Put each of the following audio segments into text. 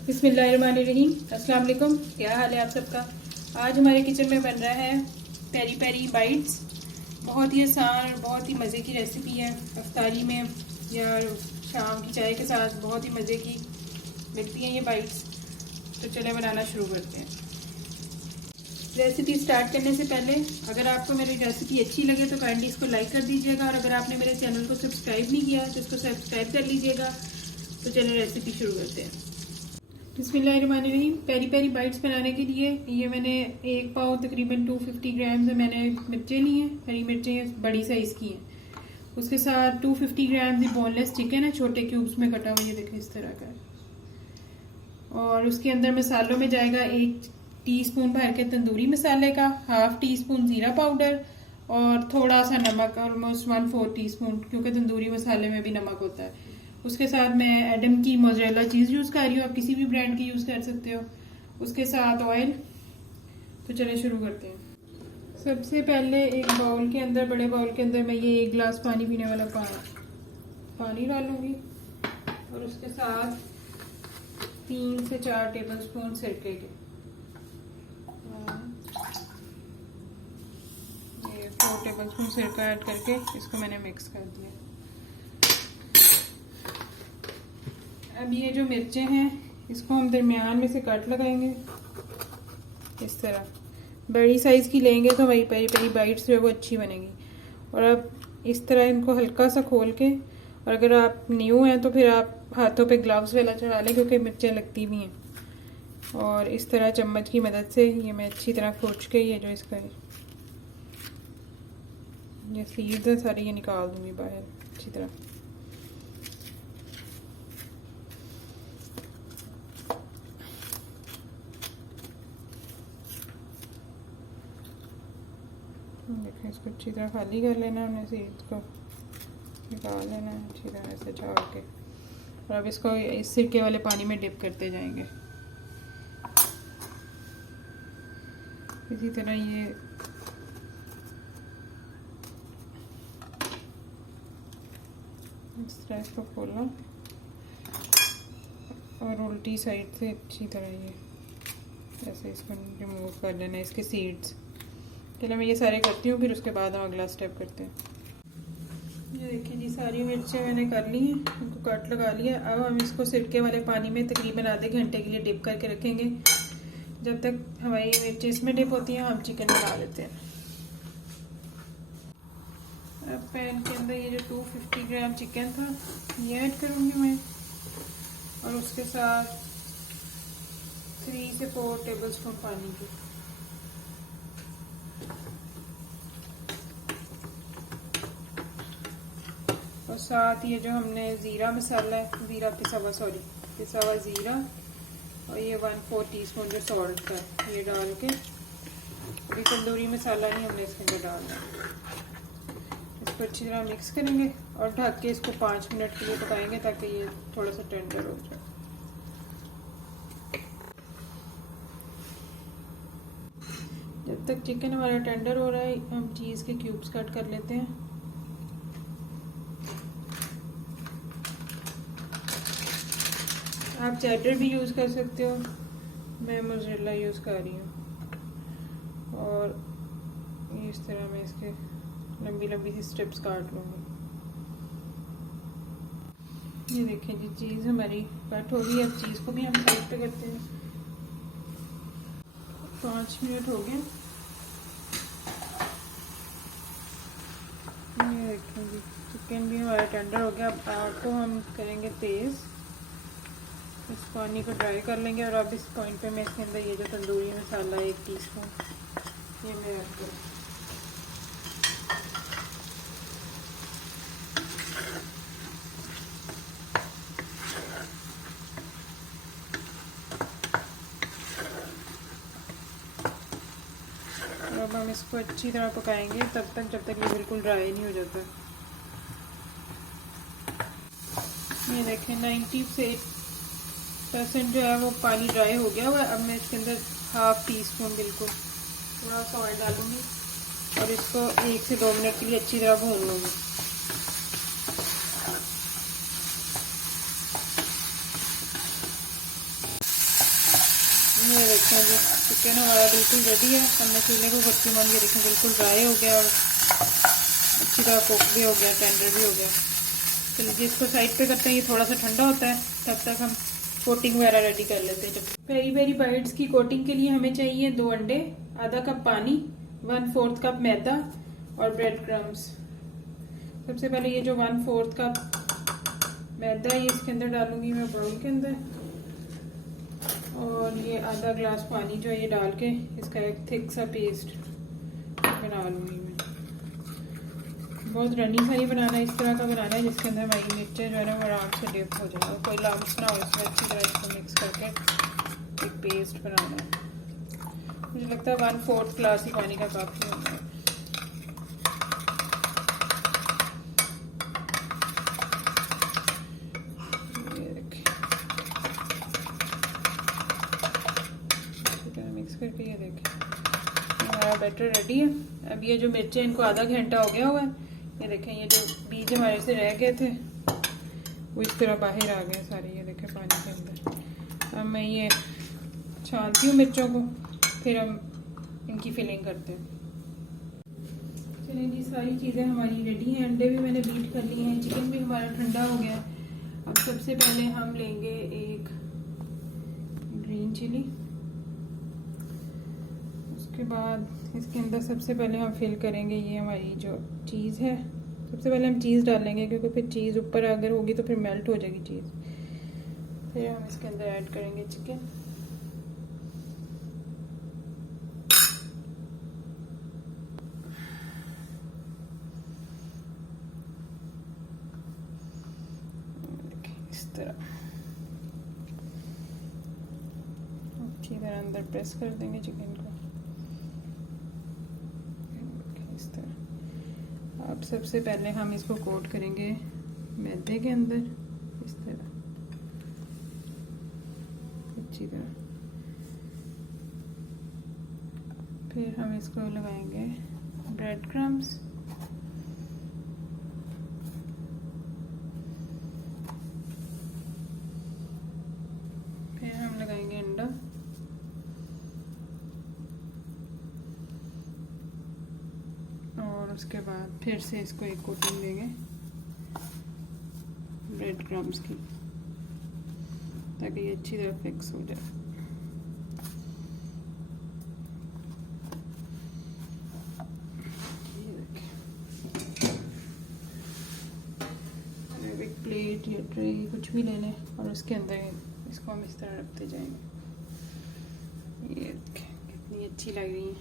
बिस्मिल्लाहिर्रहमानिर्रहीम। अस्सलाम वालेकुम। क्या हाल है आप सबका। आज हमारे किचन में बन रहा है पेरी पेरी बाइट्स। बहुत ही आसान और बहुत ही मज़े की रेसिपी है। अफ्तारी में या शाम की चाय के साथ बहुत ही मज़े की लगती हैं ये बाइट्स। तो चले बनाना शुरू करते हैं। रेसिपी स्टार्ट करने से पहले अगर आपको मेरी रेसिपी अच्छी लगे तो काइंडली इसको लाइक कर दीजिएगा, और अगर आपने मेरे चैनल को सब्सक्राइब नहीं किया तो इसको सब्सक्राइब कर लीजिएगा। तो चलिए रेसिपी शुरू करते हैं। बिस्मिल्लाहिर्रहमानिर्रहीम। पेरी पेरी बाइट्स बनाने के लिए ये मैंने एक पाव तकरीबन 250 ग्राम से मैंने मिर्चें ली हैं। हरी मिर्चें बड़ी साइज़ की हैं। उसके साथ 250 ग्राम की बोनलेस चिकन है, छोटे क्यूब्स में कटा हुआ, ये देखें इस तरह का। और उसके अंदर मसालों में जाएगा 1 टीस्पून भर के तंदूरी मसाले का, हाफ टी स्पून ज़ीरा पाउडर और थोड़ा सा नमक, ऑलमोस्ट 1/4 टीस्पून, क्योंकि तंदूरी मसाले में भी नमक होता है। उसके साथ मैं एडम की मोज़रेला चीज़ यूज़ कर रही हूँ, आप किसी भी ब्रांड की यूज़ कर सकते हो। उसके साथ ऑयल। तो चलिए शुरू करते हैं। सबसे पहले एक बाउल के अंदर, बड़े बाउल के अंदर मैं ये 1 गिलास पानी पीने वाला पानी डालूंगी, और उसके साथ 3 से 4 टेबल स्पून सिरके के, ये 4 टेबल स्पून सिरका ऐड करके इसको मैंने मिक्स कर दिया। अब ये जो मिर्चें हैं इसको हम दरमियान में से कट लगाएंगे इस तरह। बड़ी साइज़ की लेंगे तो हमारी पेरी पेरी बाइट्स जो है वो अच्छी बनेगी। और अब इस तरह इनको हल्का सा खोल के, और अगर आप न्यू हैं तो फिर आप हाथों पे ग्लव्स वाला चढ़ा लें, क्योंकि मिर्चें लगती भी हैं। और इस तरह चम्मच की मदद से ये मैं अच्छी तरह खोच के ये जो इसका ये सीड्स है सारी ये निकाल दूँगी बाहर अच्छी तरह। देखें, इसको अच्छी तरह खाली कर लेना, हमने सीड्स को निकाल लेना है अच्छी तरह से झाड़ के। और अब इसको इस सिरके वाले पानी में डिप करते जाएंगे। इसी तरह ये इस तरह इसको खोलना, और उल्टी साइड से अच्छी तरह ये ऐसे इसको रिमूव कर लेना इसके सीड्स। चलो मैं ये सारे करती हूँ, फिर उसके बाद हम अगला स्टेप करते हैं। ये देखिए जी, सारी मिर्चें मैंने कर ली हैं, उनको कट लगा लिया। अब हम इसको सिरके वाले पानी में तकरीबन आधे घंटे के लिए डिप करके रखेंगे। जब तक हमारी मिर्चें इसमें डिप होती हैं हम चिकन बना लेते हैं। अब पैन के अंदर ये जो 250 ग्राम चिकन था ये ऐड करूँगी मैं, और उसके साथ 3 से 4 टेबल स्पून पानी की। और साथ ये जो हमने ज़ीरा मसाला है, पिसा हुआ ज़ीरा, और ये 1/4 टीस्पून जो सॉल्ट का ये डाल के, अभी तंदूरी मसाला नहीं हमने इसके अंदर डालना है। इसको अच्छी तरह मिक्स करेंगे और ढक के इसको 5 मिनट के लिए पकाएंगे ताकि ये थोड़ा सा टेंडर हो जाए। जब तक चिकन हमारा टेंडर हो रहा है हम चीज़ के क्यूब्स कट कर लेते हैं। आप चेडर भी यूज़ कर सकते हो, मैं मोज़रेला यूज़ कर रही हूँ। और इस तरह मैं इसके लंबी लंबी सी स्ट्रिप्स काट लूँगी। ये देखें जी, चीज़ हमारी कट हो गई। अब चीज़ को भी हम साइड पे करते हैं। 5 मिनट हो गए। ये देखें जी, चिकन भी हमारा टेंडर हो गया। अब आग को हम करेंगे तेज़, इस पानी को ड्राई कर लेंगे। और अब इस पॉइंट पे मैं इसके अंदर ये जो तंदूरी मसाला 1 टीस्पून ये मैं ऐड करूँ। अब हम इसको अच्छी तरह पकाएंगे तब तक जब तक ये बिल्कुल ड्राई नहीं हो जाता। ये देखें 90% जो है वो पानी ड्राई हो गया हुआ है। अब मैं इसके अंदर हाफ टी स्पून बिल्कुल थोड़ा सा ऑयल डालूंगी और इसको 1 से 2 मिनट के लिए अच्छी तरह भून लूँगी। ये देखें जी चिकन हमारा बिल्कुल रेडी है। हमने चूल्हे को गत्ती मान के देखें बिल्कुल ड्राई हो गया और अच्छी तरह कुक भी हो गया, टेंडर भी हो गया। चलिए जी इसको साइड पे करते हैं, ये थोड़ा सा ठंडा होता है, तब तक हम कोटिंग वगैरह रेडी कर लेते हैं। जब पेरी पेरी बाइट्स की कोटिंग के लिए हमें चाहिए 2 अंडे, आधा कप पानी, 1/4 कप मैदा और ब्रेड क्रम्स। सबसे पहले ये जो 1/4 कप मैदा है ये इसके अंदर डालूंगी मैं बाउल के अंदर, और ये आधा ग्लास पानी जो है ये डाल के इसका एक थिक सा पेस्ट बना लूँगी मैं। बहुत रनी सा ही बनाना है, इस तरह का बनाना है जिसके अंदर मैगी मिक्सचर जो है ना वो आराम से डिप हो जाए, कोई लम्स ना हो इसमें। अच्छी तरह इसको मिक्स करके एक पेस्ट बनाना है। मुझे लगता है 1/4 ग्लास ही पानी का काफ़ी होता है। मिक्स करके ये देखें हमारा बैटर रेडी है। अब ये जो मिर्चें इनको आधा घंटा हो गया हुआ है, ये देखें ये जो बीज हमारे से रह गए थे वो इस तरह बाहर आ गए सारे, ये देखें पानी के अंदर। अब मैं ये छानती हूँ मिर्चों को, फिर हम इनकी फिलिंग करते हैं। चलिए जी सारी चीज़ें हमारी रेडी हैं, अंडे भी मैंने बीट कर लिए हैं, चिकन भी हमारा ठंडा हो गया। अब सबसे पहले हम लेंगे एक ग्रीन चिली, उसके बाद इसके अंदर सबसे पहले हम फिल करेंगे ये हमारी जो चीज़ है। सबसे पहले हम चीज़ डालेंगे क्योंकि फिर चीज़ ऊपर अगर होगी तो फिर मेल्ट हो जाएगी चीज़। फिर हम इसके अंदर ऐड करेंगे चिकन, इस तरह अच्छी तरह अंदर प्रेस कर देंगे चिकन को इस तरह। अब सबसे पहले हम इसको कोट करेंगे मैदे के अंदर इस तरह अच्छी तरह। फिर हम इसको लगाएंगे ब्रेड क्रम्स, फिर हम लगाएंगे अंडा, और उसके बाद फिर से इसको एक कोटिंग देंगे ब्रेड क्रम्स की ताकि ये अच्छी तरह फिक्स हो जाए। एक प्लेट या ट्रे कुछ भी ले लें और उसके अंदर इसको हम इस तरह रखते जाएंगे। ये कितनी अच्छी लग रही है।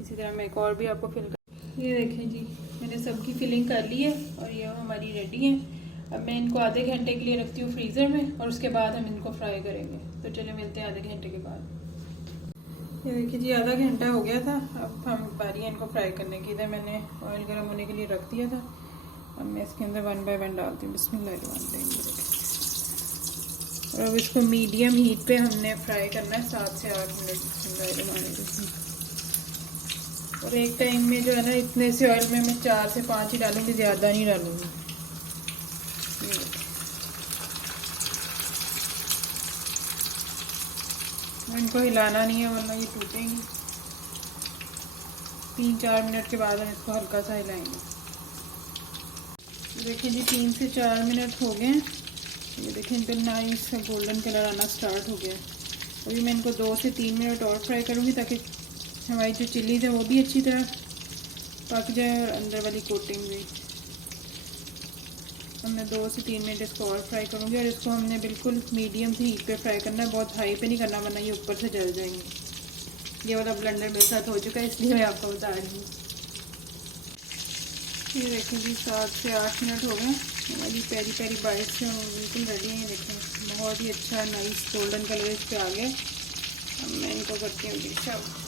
इसी तरह मैं एक और भी आपको फिल ये देखें जी मैंने सबकी फिलिंग कर ली है और ये हमारी रेडी है। अब मैं इनको आधे घंटे के लिए रखती हूँ फ्रीज़र में और उसके बाद हम इनको फ्राई करेंगे। तो चलिए मिलते हैं आधे घंटे के बाद। ये देखिए जी आधा घंटा हो गया था, अब हम बारी है इनको फ्राई करने की। इधर मैंने ऑयल गर्म होने के लिए रख दिया था, अब मैं इसके अंदर 1 बाय 1 डालती हूँ। बिस्मिल्लाह। और अब इसको मीडियम हीट पे हमने फ्राई करना है 7 से 8 मिनट। और एक टाइम में जो है ना इतने से ऑयल में मैं 4 से 5 ही डालूंगी, ज़्यादा नहीं डालूंगी। इनको हिलाना नहीं है वरना ये टूटेंगी। 3-4 मिनट के बाद हम इसको हल्का सा हिलाएंगे। देखिए जी 3 से 4 मिनट हो गए। ये देखिए इनको नाइस गोल्डन कलर आना स्टार्ट हो गया। अभी मैं इनको 2 से 3 मिनट और फ्राई करूँगी ताकि हमारी जो चिलीज़ है वो भी अच्छी तरह पक जाए और अंदर वाली कोटिंग भी। हमने 2 से 3 मिनट इसको और फ्राई करूँगी और इसको हमने बिल्कुल मीडियम से हीट पे फ्राई करना है, बहुत हाई पे नहीं करना वरना ये ऊपर से जल जाएंगे। ये वाला ब्लेंडर मेरे साथ हो चुका है इसलिए मैं आपको बता रही हूँ। ये देखें जी 7 से 8 मिनट हो गए। हमारी पेरी पेरी बाइट्स हैं वो बिल्कुल रेडी हैं। देखें बहुत ही अच्छा नाइस गोल्डन कलर इस पर आ गया। अब मैं इनको करती हूँ डिश आउट।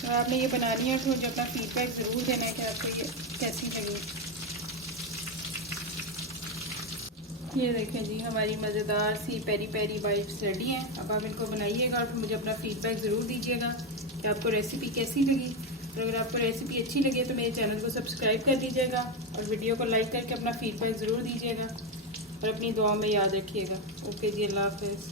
तो आपने ये बनानी है तो मुझे अपना फीडबैक ज़रूर देना है कि आपको ये कैसी लगी। ये देखें जी हमारी मज़ेदार सी पेरी पेरी बाइट्स रेडी हैं। अब आप इनको बनाइएगा और फिर मुझे अपना फीडबैक ज़रूर दीजिएगा कि आपको रेसिपी कैसी लगी। और अगर आपको रेसिपी अच्छी लगे तो मेरे चैनल को सब्सक्राइब कर दीजिएगा और वीडियो को लाइक करके अपना फीडबैक ज़रूर दीजिएगा और अपनी दुआ में याद रखिएगा। ओके जी, अल्लाह हाफिज़।